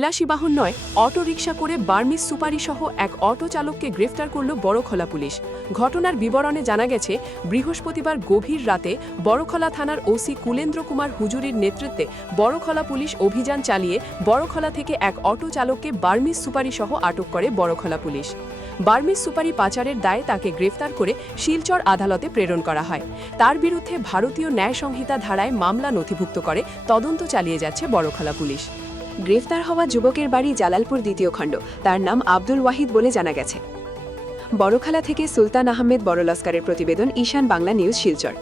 বিলাসী বাহন নয়, অটোরিকশা করে বার্মিজ সুপারিসহ এক অটো চালককে গ্রেফতার করল বড়খলা পুলিশ। ঘটনার বিবরণে জানা গেছে, বৃহস্পতিবার গভীর রাতে বড়খলা থানার ওসি কুলেন্দ্র কুমার হুজুরির নেতৃত্বে বড়খলা পুলিশ অভিযান চালিয়ে বড়খলা থেকে এক অটো চালককে বার্মিজ সুপারিসহ আটক করে বড়খলা পুলিশ। বার্মিজ সুপারি পাচারের দায়ে তাকে গ্রেফতার করে শিলচর আদালতে প্রেরণ করা হয়। তার বিরুদ্ধে ভারতীয় ন্যায় সংহিতা ধারায় মামলা নথিভুক্ত করে তদন্ত চালিয়ে যাচ্ছে বড়খলা পুলিশ। গ্রেফতার হওয়া যুবকের বাড়ি জালালপুর দ্বিতীয় খণ্ড। তার নাম আব্দুল ওয়াহিদ বলে জানা গেছে। বড়খলা থেকে সুলতান আহমেদ বড়লস্করের প্রতিবেদন, ঈশান বাংলা নিউজ, শিলচর।